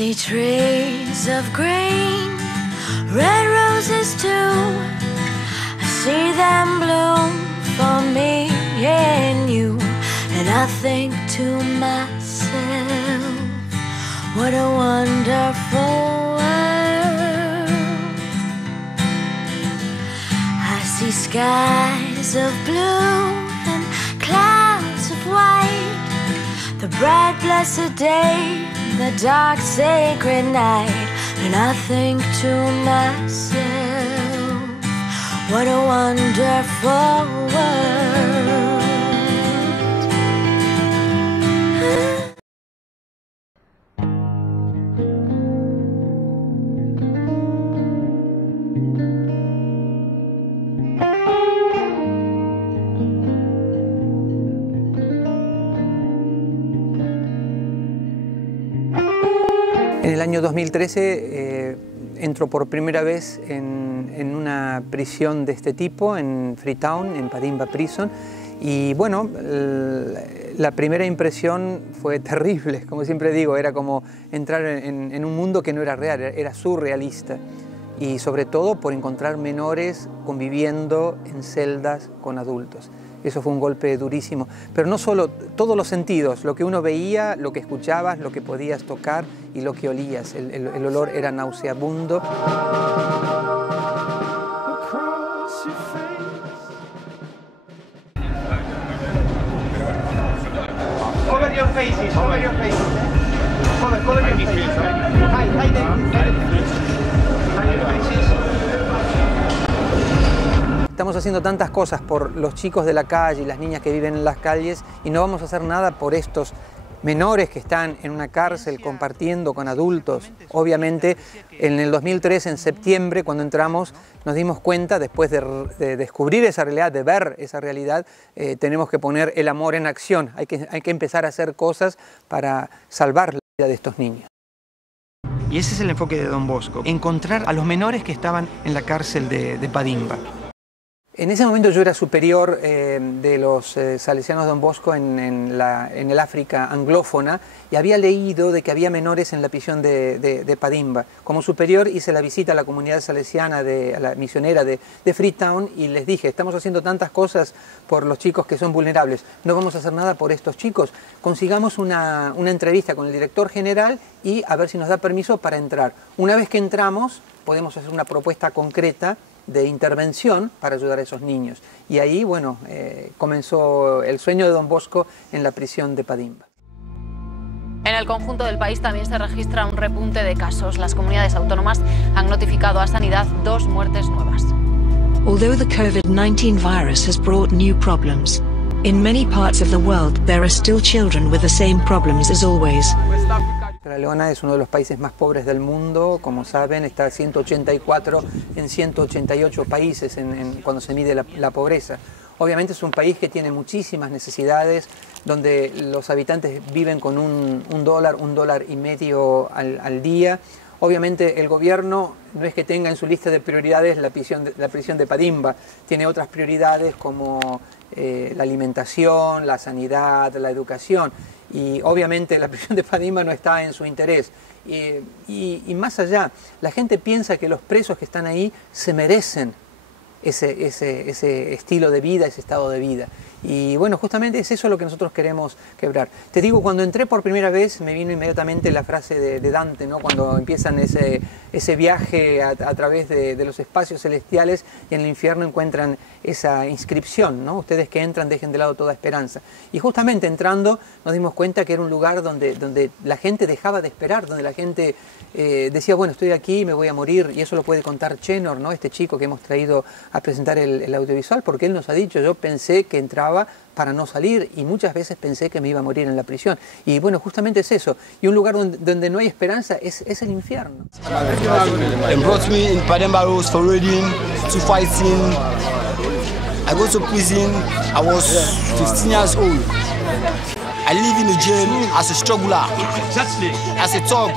see trees of green, red roses too. I see them bloom for me and you. And I think to myself, what a wonderful world. I see skies of blue and clouds of white, the bright blessed day, the dark sacred night. And I think to myself, what a wonderful world. En el año 2013 entro por primera vez en una prisión de este tipo, en Freetown, en Padimba Prison. Y bueno, la primera impresión fue terrible, como siempre digo, era como entrar en un mundo que no era real, era surrealista. Y sobre todo por encontrar menores conviviendo en celdas con adultos. Eso fue un golpe durísimo. Pero no solo, todos los sentidos, lo que uno veía, lo que escuchabas, lo que podías tocar y lo que olías. El olor era nauseabundo. Cover your faces, cover your faces. Cover your faces. Hide your faces. Estamos haciendo tantas cosas por los chicos de la calle y las niñas que viven en las calles y no vamos a hacer nada por estos menores que están en una cárcel compartiendo con adultos. Obviamente, en el 2003, en septiembre, cuando entramos, nos dimos cuenta, después de descubrir esa realidad, de ver esa realidad, tenemos que poner el amor en acción. Hay que empezar a hacer cosas para salvar la vida de estos niños. Y ese es el enfoque de Don Bosco, encontrar a los menores que estaban en la cárcel de Padimba. En ese momento yo era superior de los salesianos Don Bosco en el África anglófona y había leído de que había menores en la prisión de Padimba. Como superior hice la visita a la comunidad salesiana, a la misionera de Freetown y les dije, estamos haciendo tantas cosas por los chicos que son vulnerables, no vamos a hacer nada por estos chicos. Consigamos una entrevista con el director general y a ver si nos da permiso para entrar. Una vez que entramos podemos hacer una propuesta concreta de intervención para ayudar a esos niños. Y ahí, bueno, comenzó el sueño de Don Bosco en la prisión de Padimba. En el conjunto del país también se registra un repunte de casos. Las comunidades autónomas han notificado a Sanidad 2 muertes nuevas. Although the COVID-19 virus has brought new problems, in many parts of the world there are still children with the same problems as always. Sierra Leona es uno de los países más pobres del mundo, como saben, está 184 en 188 países cuando se mide la pobreza. Obviamente es un país que tiene muchísimas necesidades, donde los habitantes viven con un dólar y medio al día. Obviamente el gobierno no es que tenga en su lista de prioridades la prisión de Padimba, tiene otras prioridades como la alimentación, la sanidad, la educación. Y obviamente la prisión de Padimba no está en su interés. Y más allá, la gente piensa que los presos que están ahí se merecen ese estilo de vida, ese estado de vida. Y bueno, justamente es eso lo que nosotros queremos quebrar. Te digo, cuando entré por primera vez me vino inmediatamente la frase de Dante, ¿no? Cuando empiezan ese viaje a través de los espacios celestiales y en el infierno encuentran esa inscripción, ¿no? Ustedes que entran dejen de lado toda esperanza. Y justamente entrando nos dimos cuenta que era un lugar donde la gente dejaba de esperar, donde la gente decía, bueno, estoy aquí, me voy a morir, y eso lo puede contar Chenor, ¿no? Este chico que hemos traído a presentar el audiovisual, porque él nos ha dicho, yo pensé que entraba para no salir y muchas veces pensé que me iba a morir en la prisión. Y bueno, justamente es eso. Y un lugar donde no hay esperanza es el infierno. They brought me in Padimba Roads for reading, to fighting. I go to prison, I was 15 years old. I live in the jail as a struggler, as a thug.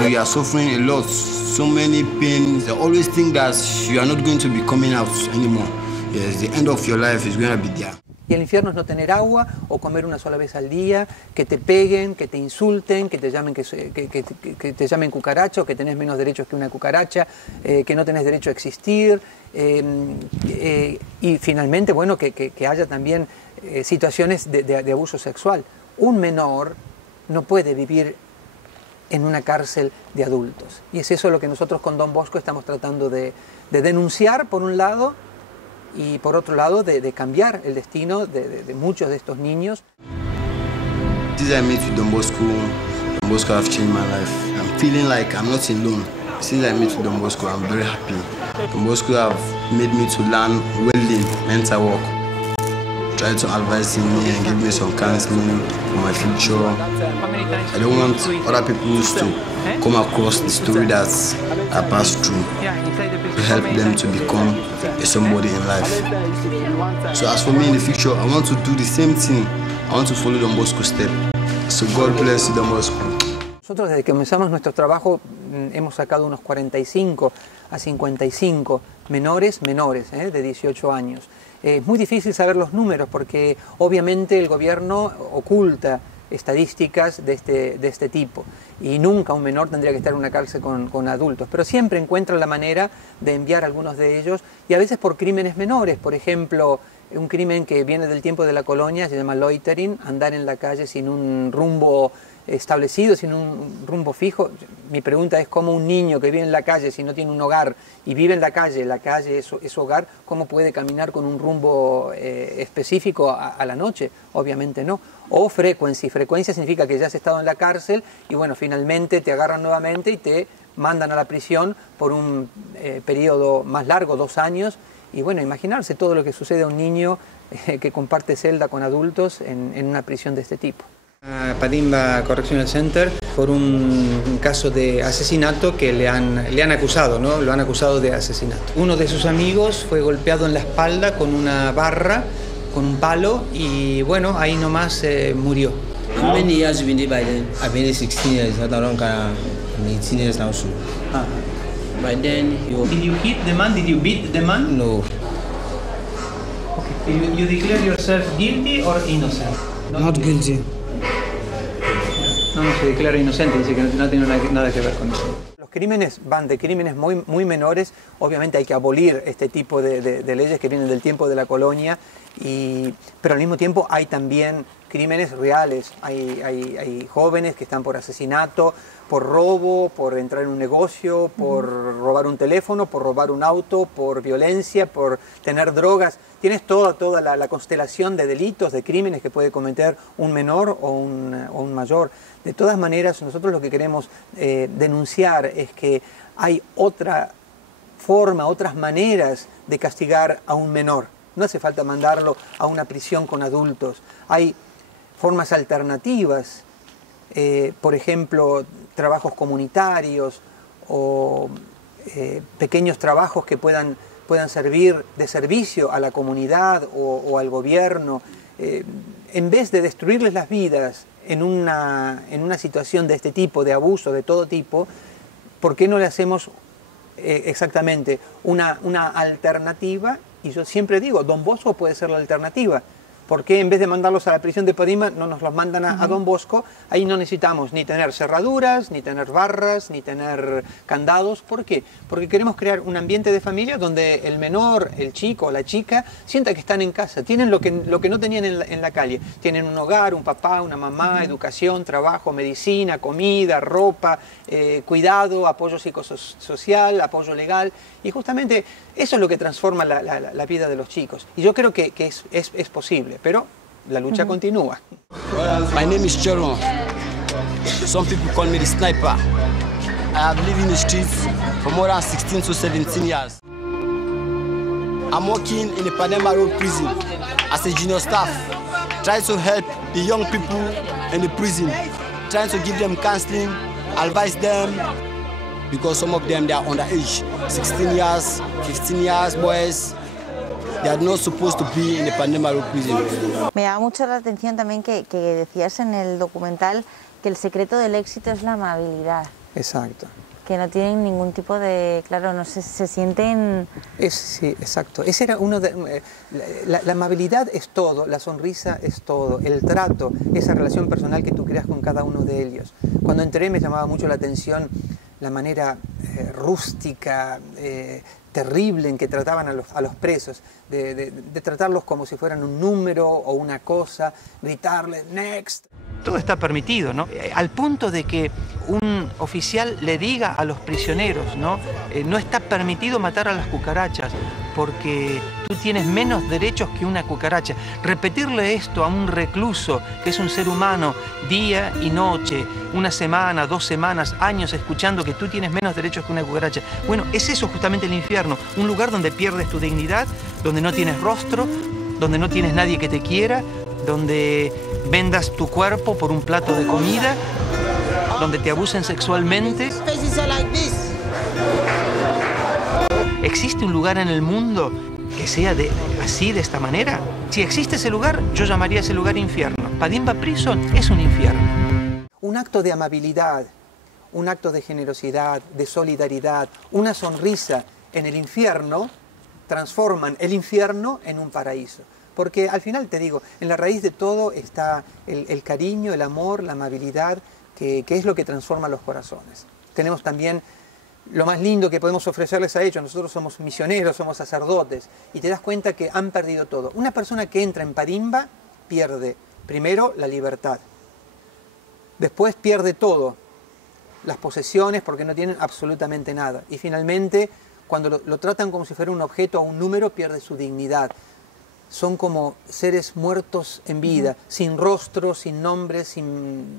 We are suffering a lot, so many pains. They always think that you are not going to be coming out anymore. Yes, the end of your life is going to be there. Y el infierno es no tener agua o comer una sola vez al día, que te peguen, que te insulten, que te llamen, que te llamen cucaracha, o que tenés menos derechos que una cucaracha, que no tenés derecho a existir. Y finalmente, bueno, que haya también situaciones de abuso sexual. Un menor no puede vivir en una cárcel de adultos. Y es eso lo que nosotros con Don Bosco estamos tratando de denunciar, por un lado, y por otro lado, de cambiar el destino de muchos de estos niños. Since I met with Don Bosco have changed my life. I'm feeling like I'm not alone. Since I met with Don Bosco, I'm very happy. Don Bosco have made me to learn welding, mental work. Try to advise me and give me some counseling for my future. I don't want other people to come across the story that I passed through, to help them to become somebody in life. So as for me in the future, I want to do the same thing. I want to follow Don Bosco's step. So God bless you, Don Bosco. Nosotros desde que comenzamos nuestro trabajo hemos sacado unos 45 a 55 menores de 18 años. Es muy difícil saber los números porque obviamente el gobierno oculta estadísticas de este tipo y nunca un menor tendría que estar en una cárcel con adultos, pero siempre encuentran la manera de enviar a algunos de ellos y a veces por crímenes menores. Por ejemplo, un crimen que viene del tiempo de la colonia se llama loitering, andar en la calle sin un rumbo establecido, sin un rumbo fijo. Mi pregunta es cómo un niño que vive en la calle, si no tiene un hogar y vive en la calle es su hogar, ¿cómo puede caminar con un rumbo específico a la noche? Obviamente no. O frequency. Frecuencia significa que ya has estado en la cárcel y bueno, finalmente te agarran nuevamente y te mandan a la prisión por un periodo más largo, 2 años. Y bueno, imaginarse todo lo que sucede a un niño que comparte celda con adultos en una prisión de este tipo. Padimba Correctional Center por un caso de asesinato que le han acusado, ¿no? Lo han acusado de asesinato. Uno de sus amigos fue golpeado en la espalda con una barra, con un palo, y bueno, ahí nomás murió. How many years have you been there by then? I've been there 16 years. I don't care. I'm 18 years now, so. By then, Did you hit the man? Did you beat the man? No. Okay. You declare yourself guilty or innocent? Not guilty. No se declara inocente, dice que no tiene nada que ver con eso. Los crímenes van de crímenes muy menores. Obviamente hay que abolir este tipo de leyes que vienen del tiempo de la colonia, pero al mismo tiempo hay también crímenes reales. Hay jóvenes que están por asesinato, por robo, por entrar en un negocio, por robar un teléfono, por robar un auto, por violencia, por tener drogas. Tienes toda la constelación de delitos, de crímenes que puede cometer un menor o un mayor. De todas maneras, nosotros lo que queremos denunciar es que hay otra forma, otras maneras de castigar a un menor. No hace falta mandarlo a una prisión con adultos. Hay formas alternativas, por ejemplo, trabajos comunitarios o pequeños trabajos que puedan servir de servicio a la comunidad o al gobierno. En vez de destruirles las vidas en una situación de este tipo, de abuso de todo tipo, ¿por qué no le hacemos exactamente una alternativa? Y yo siempre digo, Don Bosco puede ser la alternativa. ¿Por qué en vez de mandarlos a la prisión de Padimba no nos los mandan a Don Bosco? Ahí no necesitamos ni tener cerraduras, ni tener barras, ni tener candados. ¿Por qué? Porque queremos crear un ambiente de familia donde el menor, el chico o la chica sienta que están en casa. Tienen lo que no tenían en la calle. Tienen un hogar, un papá, una mamá, educación, trabajo, medicina, comida, ropa, cuidado, apoyo psicosocial, apoyo legal. Y justamente eso es lo que transforma la vida de los chicos. Y yo creo que es posible, pero la lucha continúa. My name is Cheron. Some people call me the sniper. I have lived in the streets for more than 16 to 17 years. I'm working in the Pademba Road prison as a junior staff, trying to help the young people in the prison, trying to give them counseling, advise them, because some of them, they are underage, 16 years, 15 years, boys. They are not supposed to be in the Pademba Road prison. Me llama mucho la atención también que decías en el documental que el secreto del éxito es la amabilidad. Exacto. que no tienen ningún tipo de... Claro, no sé, se sienten... Sí, exacto. Ese era uno de... La amabilidad es todo, la sonrisa es todo, el trato, esa relación personal que tú creas con cada uno de ellos. Cuando entré me llamaba mucho la atención la manera rústica, terrible en que trataban a los presos, de tratarlos como si fueran un número o una cosa, gritarles "next". Todo está permitido, ¿no? Al punto de que un oficial le diga a los prisioneros, ¿no? No está permitido matar a las cucarachas porque tú tienes menos derechos que una cucaracha. Repetirle esto a un recluso, que es un ser humano, día y noche, una semana, 2 semanas, años, escuchando que tú tienes menos derechos que una cucaracha. Bueno, es eso justamente el infierno, un lugar donde pierdes tu dignidad, donde no tienes rostro, donde no tienes nadie que te quiera, donde vendas tu cuerpo por un plato de comida, donde te abusen sexualmente. ¿Existe un lugar en el mundo que sea así, de esta manera? Si existe ese lugar, yo llamaría ese lugar infierno. Padimba Prison es un infierno. Un acto de amabilidad, un acto de generosidad, de solidaridad, una sonrisa en el infierno, transforman el infierno en un paraíso. Porque al final, te digo, en la raíz de todo está el cariño, el amor, la amabilidad, que es lo que transforma los corazones. Tenemos también lo más lindo que podemos ofrecerles a ellos. Nosotros somos misioneros, somos sacerdotes, y te das cuenta que han perdido todo. Una persona que entra en Padimba pierde, primero, la libertad. Después pierde todo, las posesiones, porque no tienen absolutamente nada. Y finalmente, cuando lo tratan como si fuera un objeto o un número, pierde su dignidad. Son como seres muertos en vida, sin rostro, sin nombre, sin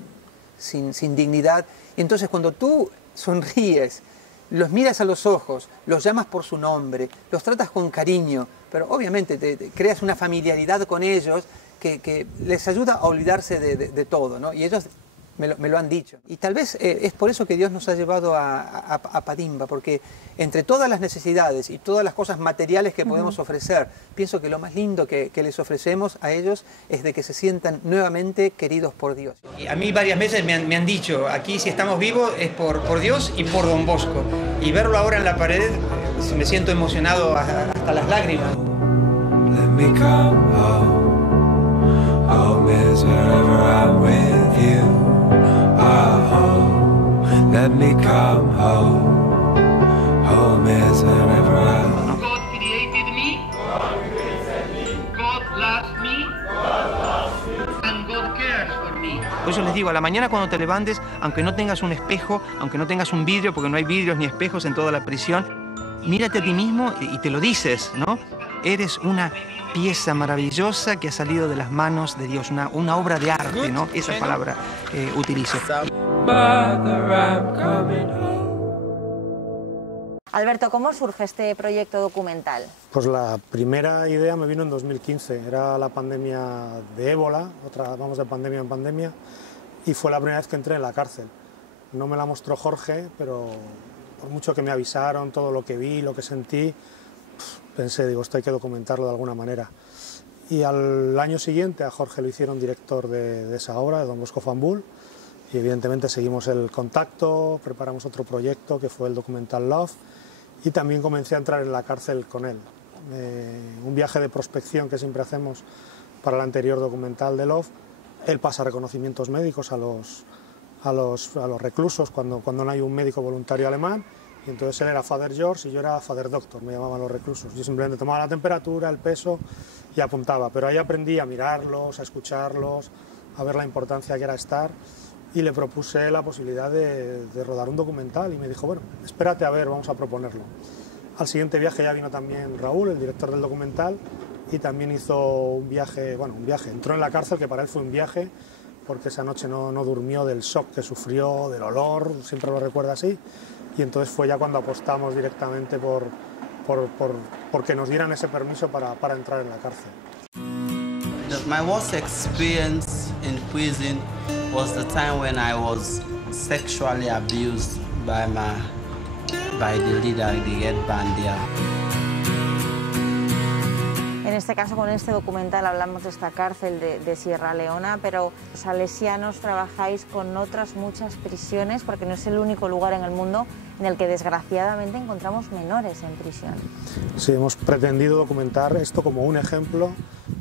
dignidad. Y entonces cuando tú sonríes, los miras a los ojos, los llamas por su nombre, los tratas con cariño, pero obviamente te creas una familiaridad con ellos que les ayuda a olvidarse de todo, ¿no? Y ellos me lo han dicho. Y tal vez es por eso que Dios nos ha llevado a Padimba, porque entre todas las necesidades y todas las cosas materiales que podemos ofrecer, pienso que lo más lindo que les ofrecemos a ellos es de que se sientan nuevamente queridos por Dios. Y a mí varias veces me han dicho, aquí si estamos vivos es por Dios y por Don Bosco. Y verlo ahora en la pared, me siento emocionado hasta las lágrimas. Let me come home, home is wherever I'm with you. Let me come home, home is wherever I'm. God created me, God loves me, and God cares for me. Por eso les digo, a la mañana cuando te levantes, aunque no tengas un espejo, aunque no tengas un vidrio, porque no hay vidrios ni espejos en toda la prisión, mírate a ti mismo y te lo dices, ¿no? Eres una pieza maravillosa que ha salido de las manos de Dios, una obra de arte, ¿no? Esa palabra utilizo. Alberto, ¿cómo surge este proyecto documental? Pues la primera idea me vino en 2015, era la pandemia de ébola, vamos de pandemia en pandemia, y fue la primera vez que entré en la cárcel. No me la mostró Jorge, pero por mucho que me avisaron, todo lo que vi, lo que sentí, pensé, digo, esto hay que documentarlo de alguna manera. Y al año siguiente a Jorge lo hicieron director de esa obra, de Don Bosco Fambul, y evidentemente seguimos el contacto, preparamos otro proyecto que fue el documental Love, y también comencé a entrar en la cárcel con él. Un viaje de prospección que siempre hacemos para el anterior documental de Love. Él pasa reconocimientos médicos a los reclusos cuando no hay un médico voluntario alemán, y entonces él era Father George y yo era Father Doctor, me llamaban los reclusos. Yo simplemente tomaba la temperatura, el peso y apuntaba, pero ahí aprendí a mirarlos, a escucharlos, a ver la importancia que era estar, y le propuse la posibilidad de rodar un documental y me dijo, bueno, espérate a ver, vamos a proponerlo. Al siguiente viaje ya vino también Raúl, el director del documental, y también hizo un viaje, entró en la cárcel, que para él fue un viaje, porque esa noche no durmió del shock que sufrió, del olor, siempre lo recuerda así, y entonces fue ya cuando apostamos directamente por que nos dieran ese permiso para entrar en la cárcel. My worst experience in prison was the time when I was sexually abused by the leader, the head band there. En este caso, con este documental hablamos de esta cárcel de Sierra Leona, pero los salesianos trabajáis con otras muchas prisiones, porque no es el único lugar en el mundo en el que desgraciadamente encontramos menores en prisión. Sí, hemos pretendido documentar esto como un ejemplo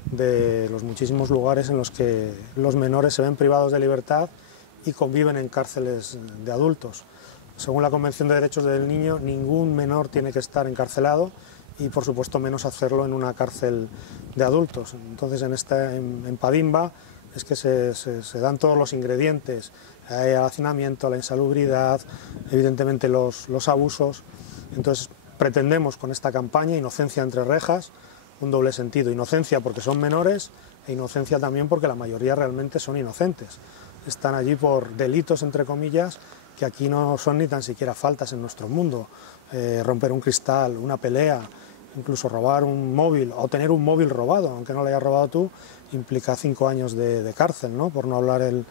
de los muchísimos lugares en los que los menores se ven privados de libertad y conviven en cárceles de adultos. Según la Convención de Derechos del Niño, ningún menor tiene que estar encarcelado y, por supuesto, menos hacerlo en una cárcel de adultos. Entonces, en Padimba es que se dan todos los ingredientes: el hacinamiento, la insalubridad, evidentemente los abusos. Entonces, pretendemos con esta campaña Inocencia entre rejas un doble sentido: inocencia porque son menores e inocencia también porque la mayoría realmente son inocentes. Están allí por delitos, entre comillas, que aquí no son ni tan siquiera faltas en nuestro mundo. Romper un cristal, una pelea, incluso robar un móvil o tener un móvil robado, aunque no lo hayas robado tú, implica 5 años de cárcel, ¿no? Por no hablar el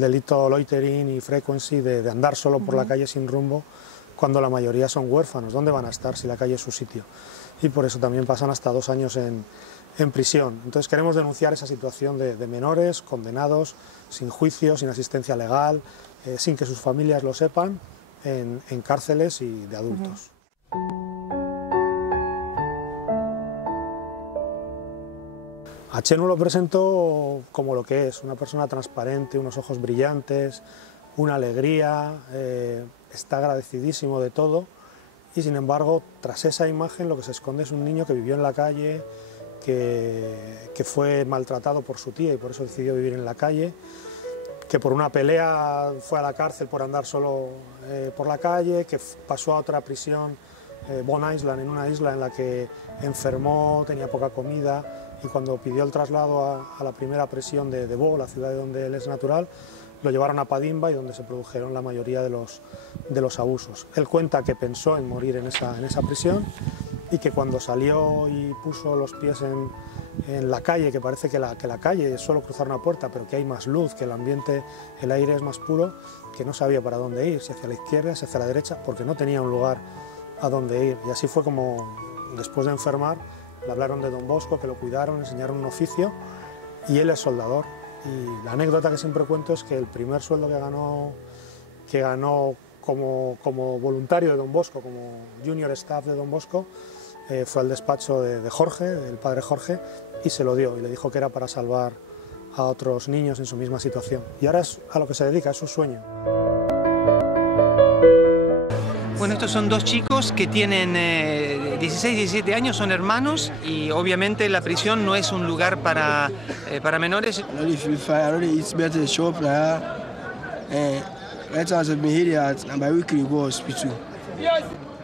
delito loitering y frequency de andar solo por la calle sin rumbo, cuando la mayoría son huérfanos. ¿Dónde van a estar si la calle es su sitio? Y por eso también pasan hasta 2 años en prisión. Entonces queremos denunciar esa situación de menores condenados sin juicio, sin asistencia legal, sin que sus familias lo sepan, en cárceles y de adultos. A Chenu lo presento como lo que es: una persona transparente, unos ojos brillantes, una alegría, está agradecidísimo de todo, y sin embargo, tras esa imagen lo que se esconde es un niño que vivió en la calle, que fue maltratado por su tía y por eso decidió vivir en la calle, que por una pelea fue a la cárcel por andar solo por la calle, que pasó a otra prisión, Bon Island, en una isla en la que enfermó, tenía poca comida, y cuando pidió el traslado a la primera prisión de Bo, la ciudad de donde él es natural, lo llevaron a Padimba, y donde se produjeron la mayoría de los abusos. Él cuenta que pensó en morir en esa prisión, y que cuando salió y puso los pies en la calle, que parece que la calle es solo cruzar una puerta, pero que hay más luz, que el ambiente, el aire es más puro, que no sabía para dónde ir, si hacia la izquierda, si hacia la derecha, porque no tenía un lugar a dónde ir. Y así fue como, después de enfermar, le hablaron de Don Bosco, que lo cuidaron, enseñaron un oficio, y él es soldador. Y la anécdota que siempre cuento es que el primer sueldo que ganó como voluntario de Don Bosco, como junior staff de Don Bosco, fue al despacho de Jorge, del padre Jorge, y se lo dio, y le dijo que era para salvar a otros niños en su misma situación. Y ahora es a lo que se dedica, es su sueño. Bueno, estos son 2 chicos que tienen 16 y 17 años, son hermanos, y obviamente la prisión no es un lugar para menores.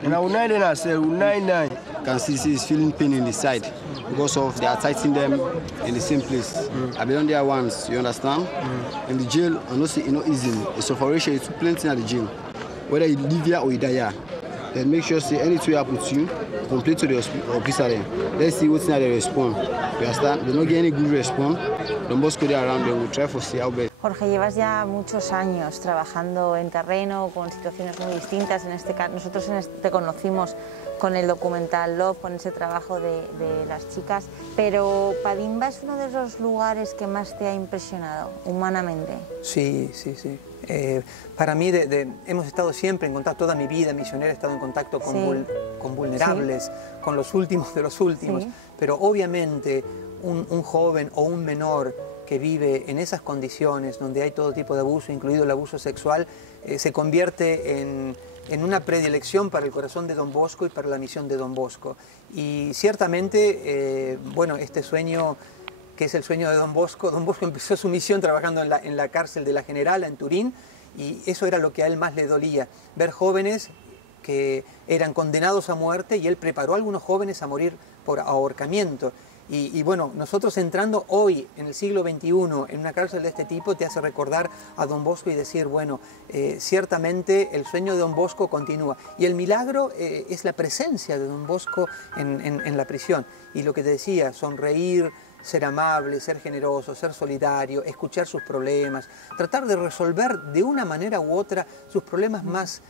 And I will 9 I said, 9. You can see he's feeling pain in the side because of they are tightening them in the same place. I've been on there once, you understand? In the jail, I know say it's not easy. It's operation, it's plenty at the jail. Whether you live here or you die here, then make sure say anything happen to you, complain to the officer there. Let's see what's not they respond. You understand? They don't get any good response. Don Bosco there around, they will try to see how best. Jorge, llevas ya muchos años trabajando en terreno con situaciones muy distintas. En este caso, nosotros te conocimos con el documental Love, con ese trabajo de las chicas, pero Padimba es uno de los lugares que más te ha impresionado humanamente. Sí. Para mí, hemos estado siempre en contacto, toda mi vida misionera he estado en contacto con vulnerables, con los últimos de los últimos, pero obviamente un joven o un menor que vive en esas condiciones donde hay todo tipo de abuso, incluido el abuso sexual, se convierte en una predilección para el corazón de Don Bosco y para la misión de Don Bosco. Y ciertamente, bueno, este sueño, que es el sueño de Don Bosco empezó su misión trabajando en la cárcel de la Generala, en Turín, y eso era lo que a él más le dolía, ver jóvenes que eran condenados a muerte, y él preparó a algunos jóvenes a morir por ahorcamiento. Y bueno, nosotros entrando hoy, en el siglo XXI, en una cárcel de este tipo, te hace recordar a Don Bosco y decir, bueno, ciertamente el sueño de Don Bosco continúa. Y el milagro es la presencia de Don Bosco en la prisión. Y lo que te decía, sonreír, ser amable, ser generoso, ser solidario, escuchar sus problemas, tratar de resolver de una manera u otra sus problemas más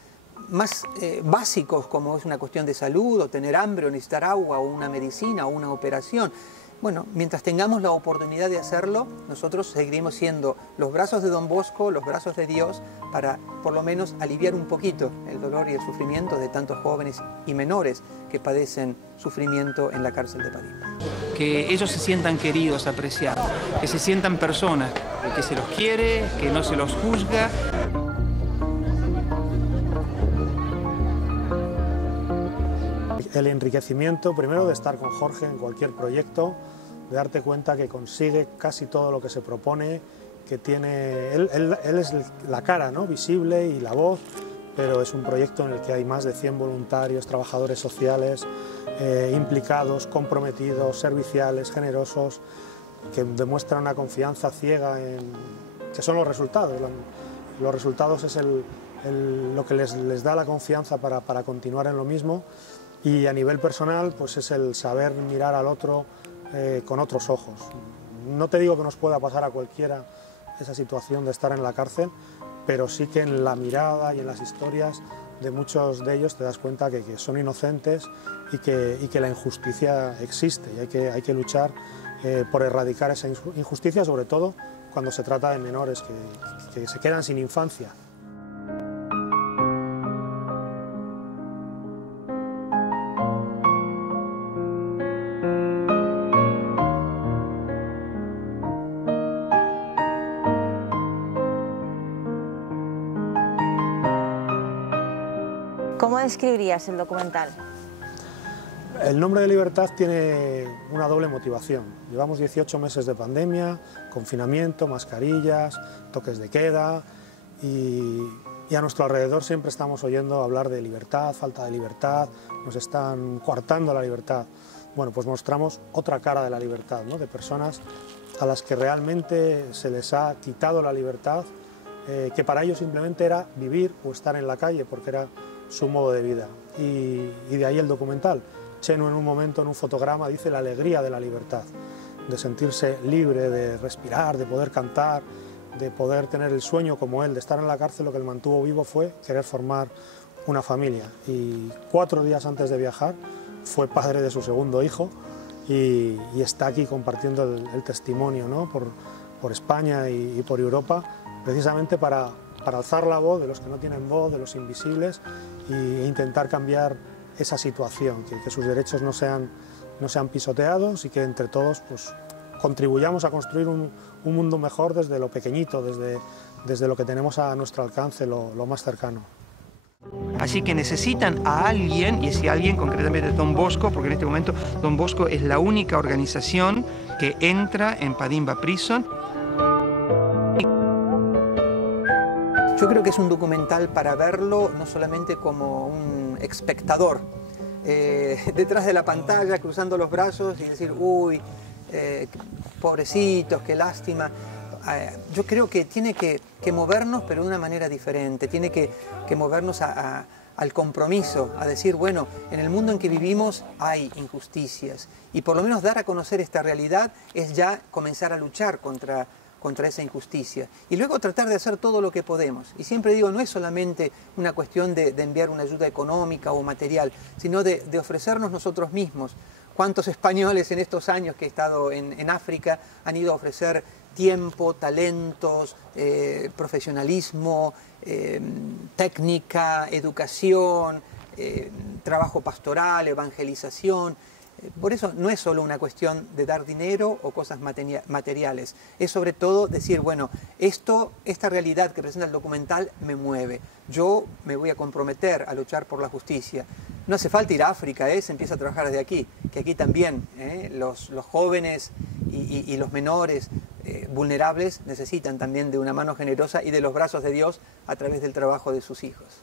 más básicos, como es una cuestión de salud, o tener hambre, o necesitar agua, o una medicina, o una operación. Bueno, mientras tengamos la oportunidad de hacerlo, nosotros seguiremos siendo los brazos de Don Bosco, los brazos de Dios, para por lo menos aliviar un poquito el dolor y el sufrimiento de tantos jóvenes y menores que padecen sufrimiento en la cárcel de Padimba. Que ellos se sientan queridos, apreciados, que se sientan personas, que se los quiere, que no se los juzga. El enriquecimiento, primero, de estar con Jorge en cualquier proyecto, de darte cuenta que consigue casi todo lo que se propone, que tiene... Él es la cara, ¿no?, visible, y la voz, pero es un proyecto en el que hay más de 100 voluntarios, trabajadores sociales, implicados, comprometidos, serviciales, generosos, que demuestran una confianza ciega en... que son los resultados. Los resultados es lo que les da la confianza para continuar en lo mismo. Y a nivel personal, pues es el saber mirar al otro con otros ojos. No te digo que nos pueda pasar a cualquiera esa situación de estar en la cárcel, pero sí que en la mirada y en las historias de muchos de ellos te das cuenta que son inocentes y que la injusticia existe, y hay que luchar por erradicar esa injusticia, sobre todo cuando se trata de menores que se quedan sin infancia. ¿Cómo describirías el documental? El nombre de Libertad tiene una doble motivación. Llevamos 18 meses de pandemia, confinamiento, mascarillas, toques de queda, y a nuestro alrededor siempre estamos oyendo hablar de libertad, falta de libertad, nos están coartando la libertad. Bueno, pues mostramos otra cara de la libertad, ¿no?, de personas a las que realmente se les ha quitado la libertad, que para ellos simplemente era vivir o estar en la calle, porque era su modo de vida. Y de ahí el documental. Cheno, en un momento, en un fotograma, dice la alegría de la libertad, de sentirse libre, de respirar, de poder cantar, de poder tener el sueño como él, de estar en la cárcel. Lo que le mantuvo vivo fue querer formar una familia. Y 4 días antes de viajar fue padre de su segundo hijo, y está aquí compartiendo el testimonio, ¿no?, por España y por Europa, precisamente para alzar la voz de los que no tienen voz, de los invisibles, e intentar cambiar esa situación, que sus derechos no sean pisoteados, y que entre todos pues contribuyamos a construir un mundo mejor desde lo pequeñito, desde lo que tenemos a nuestro alcance, lo más cercano. Así que necesitan a alguien, y ese alguien concretamente es Don Bosco, porque en este momento Don Bosco es la única organización que entra en Padimba Prison. Yo creo que es un documental para verlo no solamente como un espectador, detrás de la pantalla, cruzando los brazos y decir, uy, pobrecitos, qué lástima. Yo creo que tiene que movernos, pero de una manera diferente. Tiene que movernos al compromiso, a decir, bueno, en el mundo en que vivimos hay injusticias, y por lo menos dar a conocer esta realidad es ya comenzar a luchar contra esa injusticia, y luego tratar de hacer todo lo que podemos. Y siempre digo, no es solamente una cuestión de enviar una ayuda económica o material, sino de ofrecernos nosotros mismos. ¿Cuántos españoles en estos años que he estado en África han ido a ofrecer tiempo, talentos, profesionalismo, técnica, educación, trabajo pastoral, evangelización? Por eso no es solo una cuestión de dar dinero o cosas materiales, es sobre todo decir, bueno, esta realidad que presenta el documental me mueve, yo me voy a comprometer a luchar por la justicia. No hace falta ir a África, se empieza a trabajar desde aquí, que aquí también los jóvenes y los menores vulnerables necesitan también de una mano generosa y de los brazos de Dios a través del trabajo de sus hijos.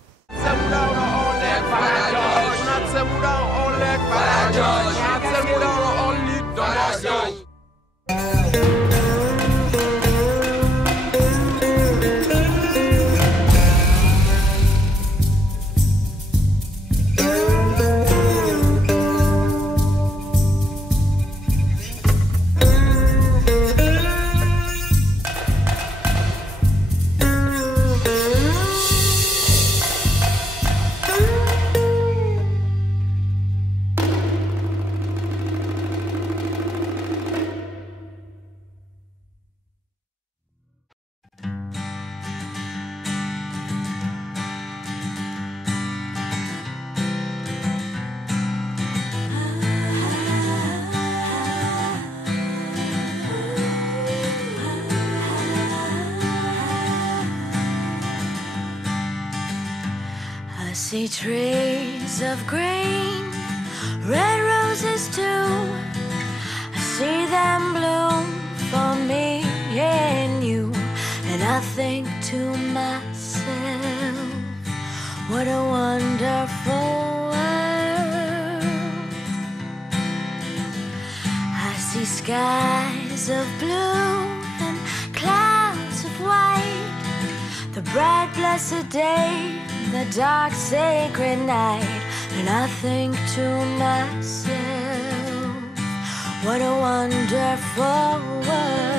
see trees of green, red roses too. I see them bloom for me and you. And I think to myself, what a wonderful world. I see skies of blue and clouds of white, the bright blessed day, the dark sacred night. And I think to myself, what a wonderful world.